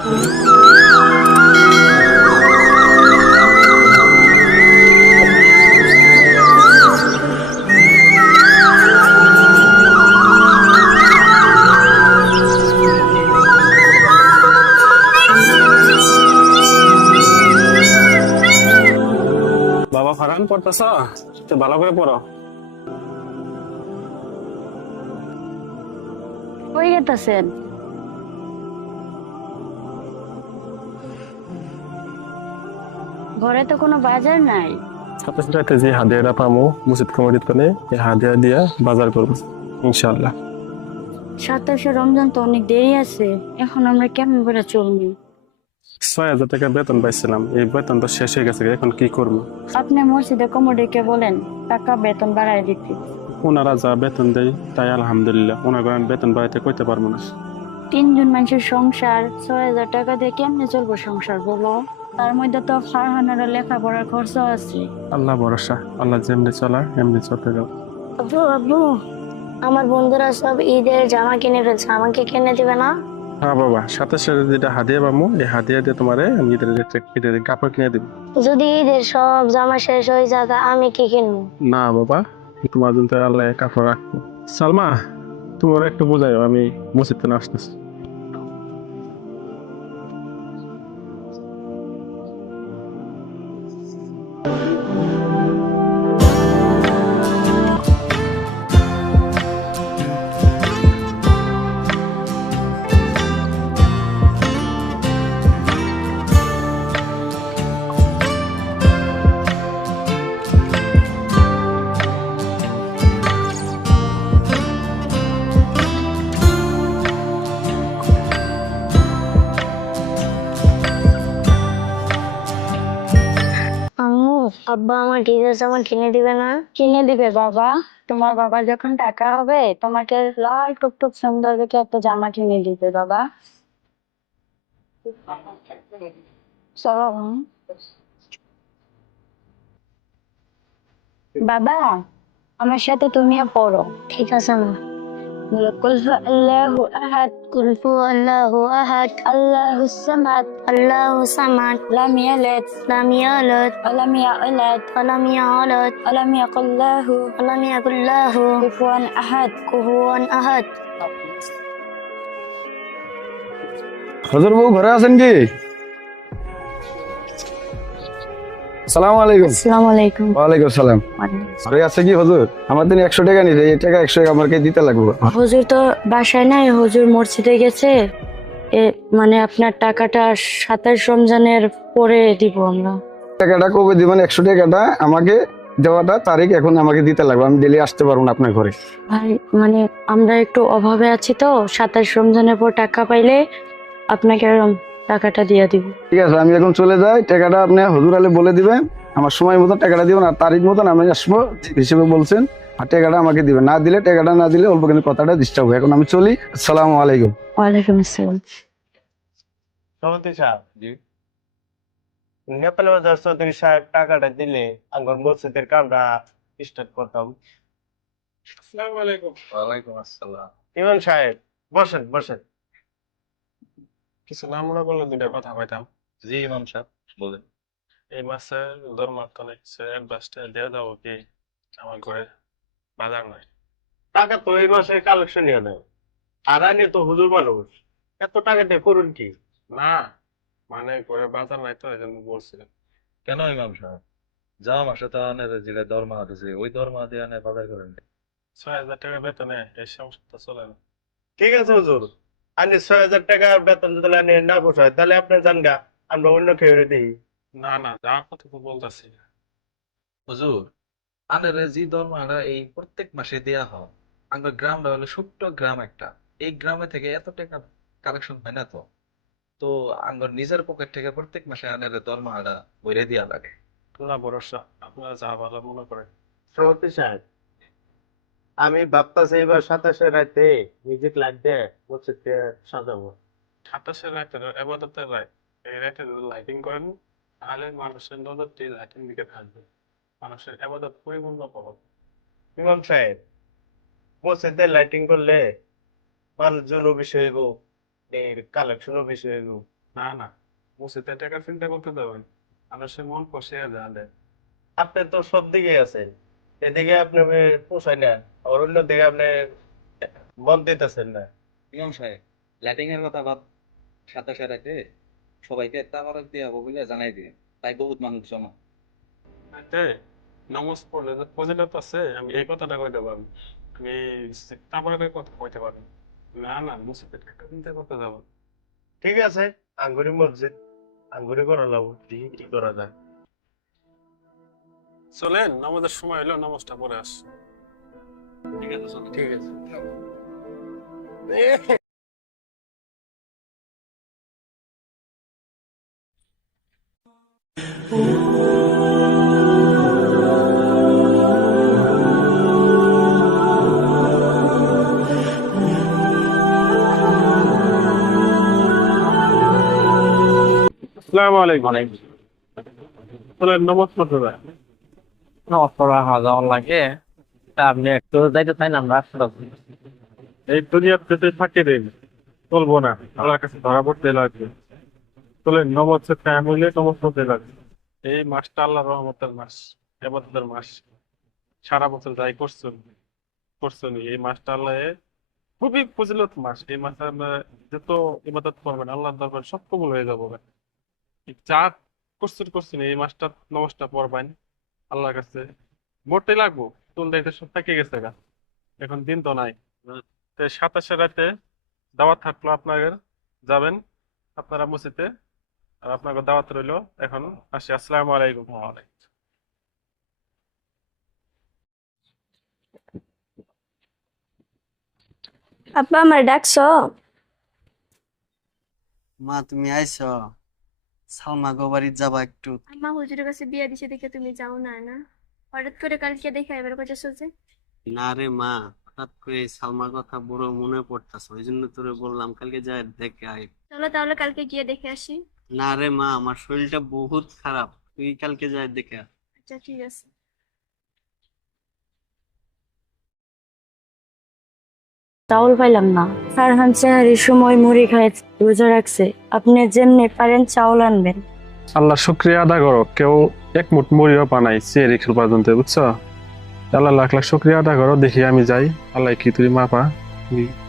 বাবা ফারান পড়তেছ, তো ভালো করে পড়ো। কই গেতাছেন? ঘরে তো কোনো বাজার নাই। সাথে সাথে যে হাদিয়াটা পামু মসজিদ কমিটির কোনে এই হাদিয়া দিয়া বাজার করবো ইনশাআল্লাহ। 27 রমজান তো অনেক দেরি আছে, এখন আমরা কেমন করে চলবো? 6,000 টাকা বেতন পাইছিলাম, এই বেতন তো শেষ হয়ে গেছে, এখন কি করবো? আপনি মসজিদে কমিটিকে বলেন টাকা বেতন বাড়ায় দিতে। ওনারা যা বেতন দেয় তাই আলহামদুলিল্লাহ, ওনার আমি বেতন বাড়াইতে কইতে পারবো না। 3 জন মানুষের সংসার 6,000 টাকা দিয়ে কেমনে চলবো সংসার বলো? তার মধ্যে তো ফারহানারও লেখাপড়ার খরচ আছে। আল্লাহ ভরসা, আল্লাহ যেমনি চলা এমনি চলতে যাও। আব্বু আব্বু, আমার বন্ধুরা সব ঈদের জামা কিনে ফেলছে, আমাকে কিনে দিবে না? হ্যাঁ বাবা, সাথে সাথে যেটা হাদিয়া পামু এই হাদিয়া দিয়ে তোমারে আমি ঈদের কাপড় কিনে দিব। যদি ঈদের সব জামা শেষ হয়ে যায় তা আমি কি কিনবো? না বাবা, তোমার জন্য তো আল্লাহ কাপড় রাখবো। সালমা, তোমার একটু বোঝাও, আমি মসজিদ থেকে আসতেছি। আম্মু, আব্বা আমার ঈদের জামা কিনে দিবে না? কিনে দিবে বাবা, তোমার বাবা যখন টাকা হবে তোমাকে লাল টুকটুক সুন্দর দেখে একটা জামা কিনে দিবে বাবা। চলো বাবা, আমার সাথে তুমিও পড়ো। ঠিক আছে মা। কুল হু আল্লাহু আহাদ, কুল হু আল্লাহু আহাদ, আল্লাহুস সামাদ, আল্লাহু সামাদ, লাম ইয়ালিদ লাম ইয়ালিদ ওয়া লাম ইউলাদ ওয়া লাম ইউলাদ ওয়া লাম ইয়াকুল লাহু ওয়া লাম ইয়াকুল লাহু কুফুয়ান আহাদ। কুফুয়ান আহাদ। হজর বউ ঘরে আছেন কি? সালাম আলাইকুম। আসসালামু আলাইকুম। ওয়ালাইকুম সালাম। ঘরে আছে কি হজুর? আমার দিন 100 টাকা নিছে, এই টাকা 100 টাকা আমাকে দিতে লাগবে। হুজুর তো বাসায় নাই, হুজুর মসজিদে গেছে। মানে আপনার টাকাটা 27 রমজানের পরে দিব আমরা। টাকাটা কবে দিবেন? 100 টাকাটা আমাকে দেওয়াটা তারিখ এখন আমাকে দিতে লাগবে, আমি ডেলি আসতে পারবো না আপনার ঘরে। ভাই মানে আমরা একটু অভাবে আছি তো, 27 রমজানের পর টাকা পাইলে আপনাকে টাকাটা দিয়ে দিব। ঠিক আছে, আমি এখন চলে যাই, টাকাটা আপনি হুজুর আলী বলে দিবেন, আমার সময় মতো টাকাটা দিবেন আর তারিখ মতন আমি আসবো হিসেবে বলছেন, আর টাকাটা আমাকে দিবেন। না দিলে টাকাটা না দিলে অল্প কিন্তু কথাটা ডিস্টার্ব হয়। এখন আমি চলি, আসসালামু আলাইকুম। ওয়ালাইকুম আসসালাম। সভাপতি সাহেব, জি, নেপাল বাজার চৌধুরী সাহেব টাকাটা দিলে আমার মসজিদের কামটা স্টার্ট করতাম। আসসালামু আলাইকুম। ওয়ালাইকুম আসসালাম। ইমাম সাহেব, বসেন বসেন। কিছু না মনে করলে দুইটা কথা কইতাম। জি ইমাম সাহেব, বলেন। এই মাসে ধর্মার্থনে অ্যাডভান্সটা দিয়ে দাও কি, আমার ঘরে বাজার নাই। টাকা তো এই মাসে কালেকশন নিয়ে নেয়, আর আইনে তো হুজুর মানুষ, এত টাকা দিয়ে করুন কি? না মানে ঘরে বাজার নাই তো, এই জন্য বলছিলাম। কেন ইমাম সাহেব? যাওয়া মাসে তো আনের যেটা দরমা আছে ওই দরমা দিয়ে আনে বাজার করেন। 6,000 টাকা বেতনে এই সংসারটা চলে না। ঠিক আছে হুজুর, আইনে 6,000 টাকা বেতন যদি আইনে না পোষায় তাহলে আপনি যান গা, আমরা অন্য কেউ দিই। না না, যাওয়ার কথা তো বলতেছি। হুজুর, আনের যে দরমাটা এই প্রত্যেক মাসে দেয়া হয়, আমার গ্রামটা হলো ছোট্ট গ্রাম একটা, এই গ্রামে থেকে এত টাকা কালেকশন হয় না তো। তো আমার নিজের পকেট থেকে প্রত্যেক মাসে আনের দরমাটা বইরে দেয়া লাগে। আল্লাহ ভরসা, আপনারা যা ভালো মনে করেন। সভাপতি সাহেব, আমি ভাবতেছি এবার 27 রাতে মিউজিক লাগবে মসজিদকে সাজাবো। 27 রাতে এবাদতের রাত, এই রাতে যদি লাইটিং করেন তাহলে মানুষের নজরটি লাইটিং দিকে থাকবে, মানুষের এবাদত পরিপূর্ণ পাবে। ইমাম সাহেব, মসজিদে লাইটিং করলে মানুষজনও বেশি হইব, এই কালেকশনও বেশি হইব। না না, মসজিদের টাকা চিন্তা করতে দেবেন, মানুষের মন কষে যাবে। আপনি তো সব দিকে আছেন, এদিকে আপনি পোষায় না, আর অন্য দিকে আপনি বন দিতেছেন না। ইমাম সাহেব, ল্যাটিং এর কথা বাদ, 27 রাতে সবাইকে তাবারক দিয়া বলে জানাই দিন, তাই বহুত মানুষ জমা। এতে নামাজ পড়লে যে ফজিলত আছে, আমি এই কথাটা কইতে পারবো, আমি তারপরে কথা কইতে পারবো। না না, মসজিদের টাকা চিন্তা করতে যাবো। ঠিক আছে, আঙ্গুরি মসজিদ, আঙ্গুরি করা লাগবো, দেখি কি করা যায়। চলেন, নামাজের সময় হলো, নামাজটা পড়ে আস। ঠিক আছে, চলো। ঠিক আছে। আসসালামু আলাইকুম। চলেন, নামাজ পড়তে যাই। লাগে তা আপনি একটু যাইতে চাই না আমরা এই দুনিয়ার যেতে থাকি দিন, চলবো না, আল্লাহর কাছে ধরা পড়তে লাগবে। চলেন, নববর্ষের টাইম হইলে নমাজ পড়তে লাগবে। এই মাসটা আল্লাহর রহমতের মাস, ইবাদতের মাস। সারা বছর যাই করছেন করছেন, এই মাসটা আল্লাহ খুবই ফজিলত মাস। এই মাসে আমরা যত ইবাদত করবেন আল্লাহর দরবারে সব কবুল হয়ে যাবো। যা করছেন এই মাসটা, নমাজটা পড়বেন আল্লাহর কাছে, মরতে লাগবো। চুল দাইতে সব থেকে গেছে গা, এখন দিন তো নাই। তো 27 রাতে দাওয়াত থাকলো আপনাদের, যাবেন আপনারা মসজিদে, আর আপনাকে দাওয়াত রইলো। এখন আসি, আসসালামু আলাইকুম। আব্বা আমার ডাকছো? মা তুমি আইছো? সালমা গো বাড়ির যাবা একটু? আম্মা হুজুরের কাছে বিয়া দিছে দেখে তুমি যাও না না? হঠাৎ করে কালকে দেখে এবার কইতেছো যে? না রে মা, হঠাৎ করে এই সালমার কথা বড় মনে পড়তাছে, ওই জন্য তোরে বললাম কালকে যাই দেখে আয়। চলো তাহলে কালকে গিয়ে দেখে আসি। না রে মা, আমার শরীরটা বহুত খারাপ, তুই কালকে যাই দেখে আয়। আচ্ছা ঠিক আছে। চাউল পাইলাম না। ফারহান সেহারির সময় মুড়ি খায় রোজা রাখছে, আপনি যেমনি পারেন চাউল আনবেন। আল্লাহ শুক্রিয়া আদা করো, কেউ এক মুঠ মুড়িও পানাই চেয়ে রেখে পর্যন্ত, বুঝছো? আল্লাহ লাখ লাখ শুক্রিয়া আদা করো। দেখি আমি যাই, আল্লাহ কি তুই মা পা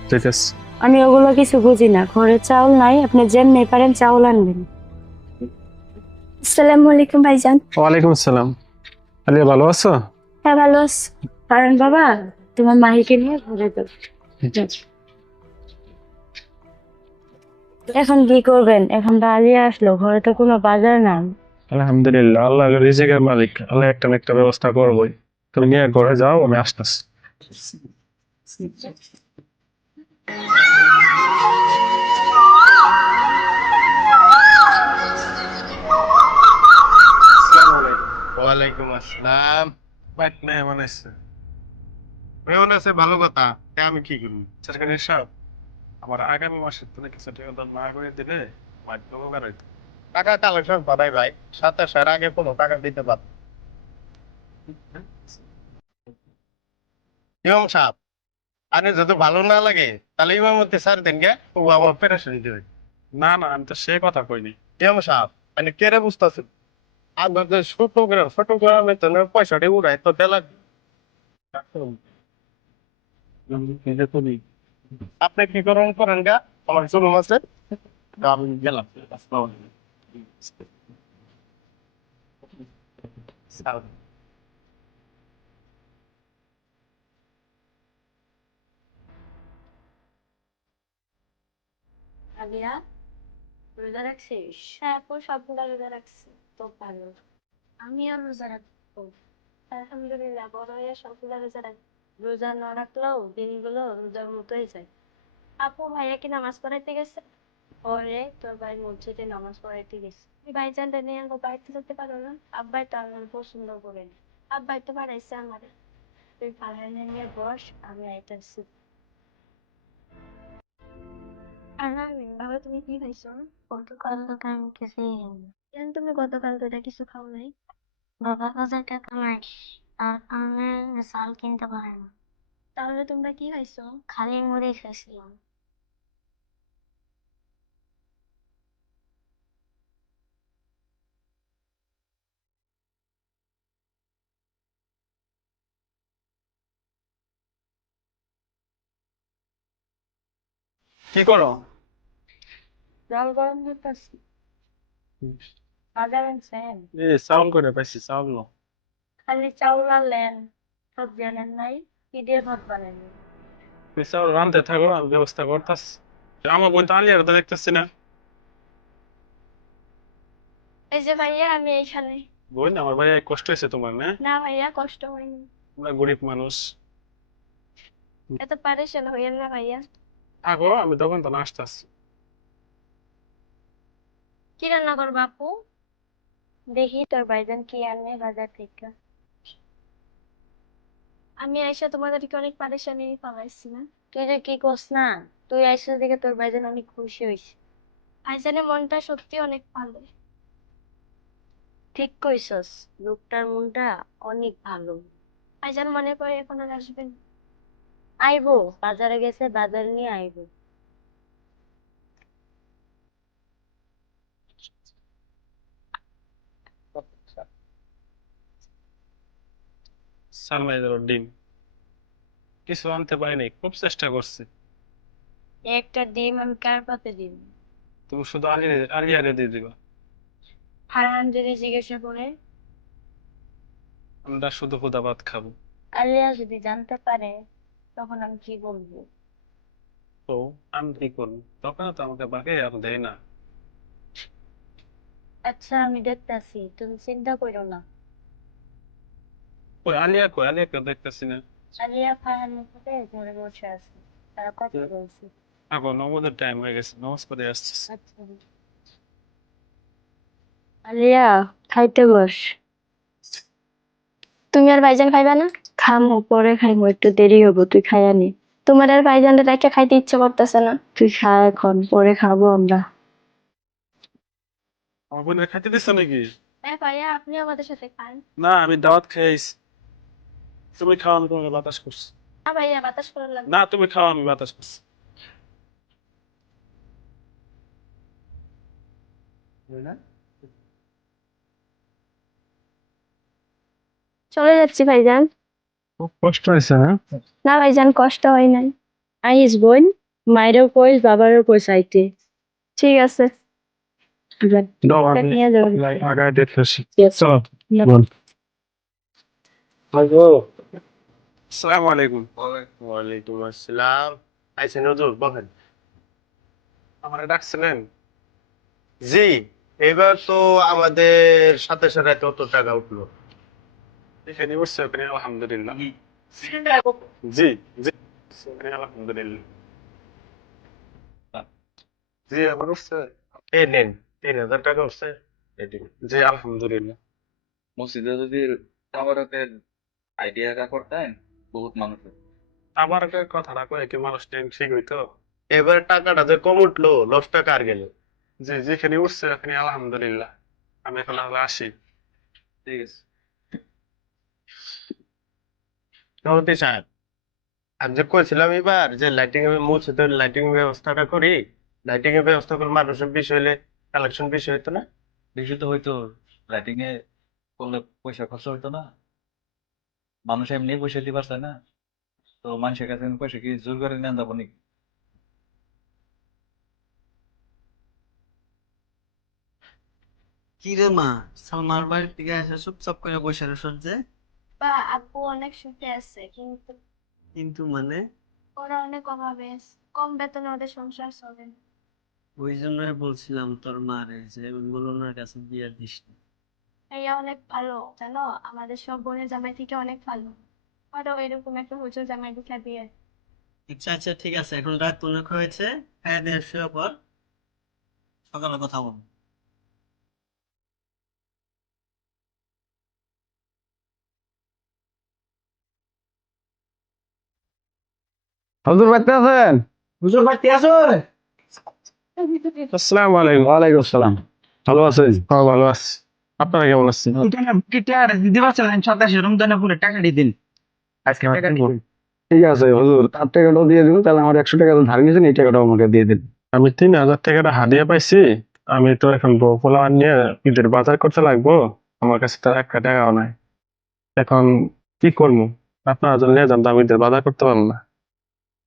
যাইতেছি। আমি ওগুলো কিছু বুঝি না, ঘরে চাউল নাই, আপনি যেমনি পারেন চাউল আনবেন। আসসালামু আলাইকুম ভাইজান। ওয়ালাইকুম আসসালাম। আলিয়া, ভালো আছো? হ্যাঁ ভালো আছি। ফারহান বাবা, তোমার মাহিকে নিয়ে ঘরে যাও। এখন কি করবেন? এখন তো আলিয়া আসলো, ঘরে তো কোনো বাজার না। আলহামদুলিল্লাহ, আল্লাহ রিজিকের মালিক, আল্লাহ একটা না একটা ব্যবস্থা করবোই। তুমি নিয়ে ঘরে যাও, আমি আসতেছি। ওয়ালাইকুম আসসালাম। বাইক মেহমান এসছে। কেমন আছে? ভালো কথা। তা আমি কি করবো? সরকারি সাহেব, আমার আগামী মাসে তুমি কিছু টাকা দান না করে দিলে বাধ্য উপকার হইতো। টাকা কালেকশন করাই ভাই, 27 আগে কোনো টাকা দিতে পার। ইমাম সাহেব, আরে যদি ভালো না লাগে তাহলে ইমামতি স্যার দেন গে, ও আবার পেরেশানি দেবে। না না, আমি তো সে কথা কইনি। ইমাম সাহেব, মানে কেড়ে বুঝতেছেন, আপনার যে ছোট গ্রামে তো না পয়সাটা উড়াই তো দেলা। আপনি কি করেন করেন গা, আমার জুলুম আছে। তো আমি গেলাম। আসসালামু আলাইকুম। আলিয়া, রোজা রাখছিস? হ্যাঁ আপু সবগুলা রোজা রাখছি। তো ভালো। আমিও রোজা রাখবো। আলহামদুলিল্লাহ, বড় হয়ে সবগুলা রোজা রাখছি। রোজা না রাখলেও দিনগুলো রোজার মতোই যায়। আপু ভাইয়া কি নামাজ পড়াইতে গেছে? পরে তোর ভাই মসজিদে নামাজ পড়াইতে গেছে। তুমি ভাইজানটা নিয়ে আনবো, বাড়িতে যেতে পারো না? আব্বাই তো আমার পছন্দ করে না। আব্বাই তো বাড়াইছে আমার। তুই ফারহানের নিয়ে বস, আমি আইতাছি। আর আমি বাবা, তুমি কি খাইছো? গতকাল তোকে আমি কিছুই খাইনি। কেন তুমি গতকাল তো এটা কিছু খাও নাই? বাবা কাছে টাকা নাই, তার কারণে চাল কিনতে পারে না। তাহলে তোমরা কি খাইছো? খালি মুড়ি খেয়েছিলাম। কি করো? জল গরম করতেছি। বাজার আনছেন? চাউল করে পাইছি, চাউল না। খালি চাউল আনলেন, সবজি আনেন নাই? কি দিয়ে ভাত বানালেন? তুমি চাউল রানতে থাকো, আমি ব্যবস্থা করতেছি। আমার বোন তো আলিয়ার তো দেখতেছি না। এই যে ভাইয়া আমি এইখানে। বোন, আমার ভাই কষ্ট হয়েছে তোমার না? না ভাইয়া কষ্ট হয়নি। আমরা গরিব মানুষ। এত পারেশান হইয়েন না ভাইয়া। থাকো, আমি তখন তো আসতেছি। কি রান্না করবো আপু? দেখি তোর ভাইজান কি আনে বাজার থেকে। আমি আইসা তোমাদেরকে অনেক পারেশানি পালাইছি না। তুই যে কি করস না, তুই আইসা দেখে তোর ভাইজান অনেক খুশি হয়েছে। ভাইজানের মনটা সত্যি অনেক ভালো। ঠিক কইছস, লোকটার মনটা অনেক ভালো। ভাইজান মনে করে এখন আর আসবেন। আইবো, বাজারে গেছে, বাজার নিয়ে আইবো। সালমাইদের ডিম কিছু আনতে পারিনি, খুব চেষ্টা করছি। একটা ডিম আমি কার পাতে দিব? তুমি শুধু আলিয়ারে দিয়ে দিবা। হারান যদি জিজ্ঞাসা করে? আমরা শুধু খুদা ভাত খাবো। আলিয়া যদি জানতে পারে তখন আমি কি বলবো? তো আমি কি করবো? তখন তো আমাকে বাকি আর দেয় না। আচ্ছা আমি দেখতাছি, তুমি চিন্তা করো না। ওই আলিয়া কই? আলিয়াকে দেখতেছি না। আলিয়া ফারহানের সাথে ঘরে বসে আছে, তারা কথা বলছে। এখন নমাজের টাইম হয়ে গেছে, নামাজ পড়ে আসছিস। আচ্ছা আলিয়া, খাইতে বস। তুমি আর ভাইজান খাইবা না? খামো, পরে খাইবো, একটু দেরি হবো, তুই খাইয়া নি। তোমার আর ভাইজানের একটা খাইতে ইচ্ছে করতেছে না। তুই খা এখন, পরে খাবো আমরা। আমার বোনের খাইতে দিচ্ছ নাকি? হ্যাঁ ভাইয়া আপনি আমাদের সাথে খান। না, আমি দাওয়াত খেয়েছি। তুমি খাও, আমি তোমাকে বাতাস করছি। না ভাইয়া বাতাস করার লাগবে। না, তুমি খাও, আমি বাতাস করছি। চলে যাচ্ছি ভাইজান। খুব কষ্ট হয়েছে না? না ভাইজান কষ্ট হয় নাই। আইস বোন, মায়েরও কইস, বাবারও কইস আইতে। ঠিক আছে। দাও, আমি নিয়ে যাবো। আগায় দেখতেছি। Yes. চলো না। বোন। আসসালামু আলাইকুম। ওয়ালাইকুম আসসালাম। আইসেন হুজুর, বলেন। আমারে ডাকছিলেন? জি, এবার তো আমাদের সাথে সাথে কত টাকা উঠলো? এখানে উঠছে, ওখানে আলহামদুলিল্লাহ। জি জি, ওখানে আলহামদুলিল্লাহ। জি, আমার উঠছে। এই নেন, 3,000 টাকা উঠছে। এটি জি, আলহামদুলিল্লাহ। মসজিদে যদি তাবারকের আইডিয়া করতেন, বহুত মানুষ হতো। আমার একটা কথাটা কয়ে কি মানুষ ঠিক হইতো? এবার টাকাটা যে কম উঠলো, লসটা কার গেল? যে যেখানে উঠছে ওখানে আলহামদুলিল্লাহ। আমি এখন তাহলে আসি। ঠিক আছে। সভাপতি সাহেব, আমি যে কইছিলাম এবার যে লাইটিং এর মসজিদের লাইটিং ব্যবস্থাটা করি, লাইটিং এর ব্যবস্থা করে মানুষের বেশি হইলে কালেকশন বেশি হইতো না? বেশি তো হয়তো, রাইটিং এ করলে পয়সা খরচ হইতো না। মানুষ এমনি পয়সা দিতে পারছে না, তো মানুষের কাছে পয়সা কি জোর করে নেন যাবো নাকি? কি রে মা, সালমার বাড়ি থেকে এসে চুপচাপ করে বসে রয়েছ যে? বা আপু অনেক সুখে আছে কিন্তু কিন্তু মানে? ওরা অনেক অভাবে আছে। কম বেতনে ওদের সংসার চলে না। ওই জন্যই বলছিলাম তোর মারে যে ওনার কাছে বিয়ে দিস না। ভাইয়া অনেক ভালো জানো, আমাদের সব বোনের জামাই থেকে অনেক ভালো। ওরা এরকম একটা হুজুর জামাই দেখা দিয়ে। আচ্ছা আচ্ছা, ঠিক আছে, এখন রাত অনেক হয়েছে, খাইয়া দিয়ে শুয়ে পর, সকালে কথা বলবো। হুজুর বাড়িতে আছেন? হুজুর বাড়িতে আছো? আসসালামু আলাইকুম। ওয়ালাইকুম আসসালাম। ভালো আছেন? হ্যাঁ, ভালো আছি। আপনারা কেমন আছেন? দিতে পারছিলেন 27 রমজানের পরে টাকা দিয়ে দিন। আজকে টাকা দিন। ঠিক আছে হুজুর, তার টাকাটাও দিয়ে দিন, তাহলে আমার 100 টাকা ধার নিয়েছেন, এই টাকাটাও আমাকে দিয়ে দিন। আমি 3,000 টাকাটা হাদিয়া পাইছি। আমি তো এখন বউ পোলাপান নিয়ে ঈদের বাজার করতে লাগবো। আমার কাছে তো একটা টাকাও নাই। এখন কি করবো? আপনারা যদি নিয়ে যান তো আমি ঈদের বাজার করতে পারবো না।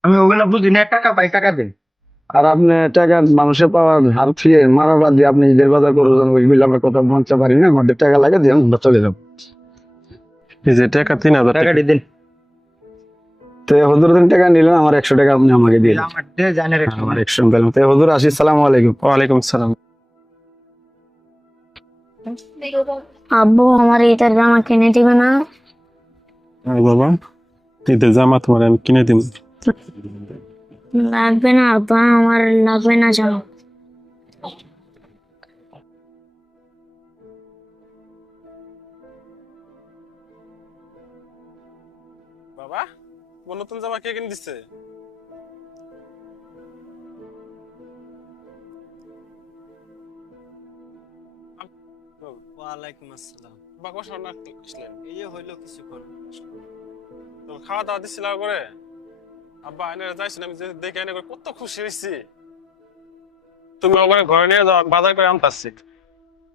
আমি ওগুলো বুঝি না, টাকা পাই, টাকা দিন। আর আপনি টাকা মানুষের পাওয়ার হার ফিয়ে মারা বাদ দিয়ে আপনি ঈদের বাজার করবেন ওইগুলো আমরা কথা বলতে পারি না, আমাদের টাকা লাগে দিয়ে আমরা চলে যাবো। এই যে টাকা 3,000 টাকা টাকাটি দিন। তো হুজুর দিন টাকা নিলেন, আমার 100 টাকা আপনি আমাকে দিয়ে দিন। আমার দিয়ে জানের একটু আমার 100 পেলাম। তো হুজুর আসি, সালাম আলাইকুম। ওয়ালাইকুম সালাম। আব্বু আমার ঈদের জামা কিনে দিবে না? আরে বাবা, ঈদের জামা তোমার আমি কিনে দিব। লাগবে না আব্বা, আমার লাগবে না জামা। বাবা, কোন নতুন জামা কে কিনে দিচ্ছে? ওয়ালাইকুম আসসালাম। বাবা কখন আসলেন? এই যে হইলো কিছুক্ষণ। তো খাওয়া দাওয়া দিছিল করে? আব্বা এনে যাইছেন, আমি যে দেখে এনে করে কত খুশি হয়েছি। তুমি ওখানে ঘরে নিয়ে যাও, বাজার করে আনতাছি।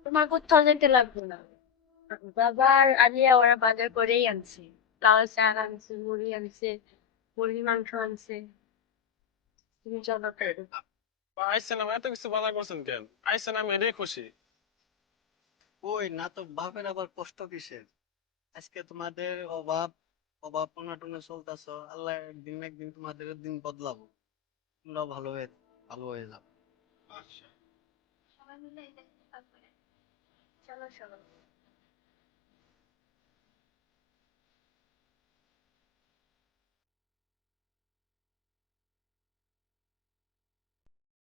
তোমার কোথাও যেতে লাগবে না, বাবার আলিয়া ওরা বাজার করেই আনছে। লাল চাল আনছে, মুড়ি আনছে, মুরগির মাংস আনছে। তুমি চলো। আইসেন, আমার এত কিছু বাজার করছেন কেন? আইসেন, আমি এটাই খুশি। ওই না তো ভাবেন আবার কষ্ট কিসের? আজকে তোমাদের অভাব অভাব অনটনে চলতেছো, আল্লাহ একদিন না একদিন তোমাদের দিন বদলাবো, তোমরাও ভালো হয়ে যাবে। সবাই মিলে চলো চলো।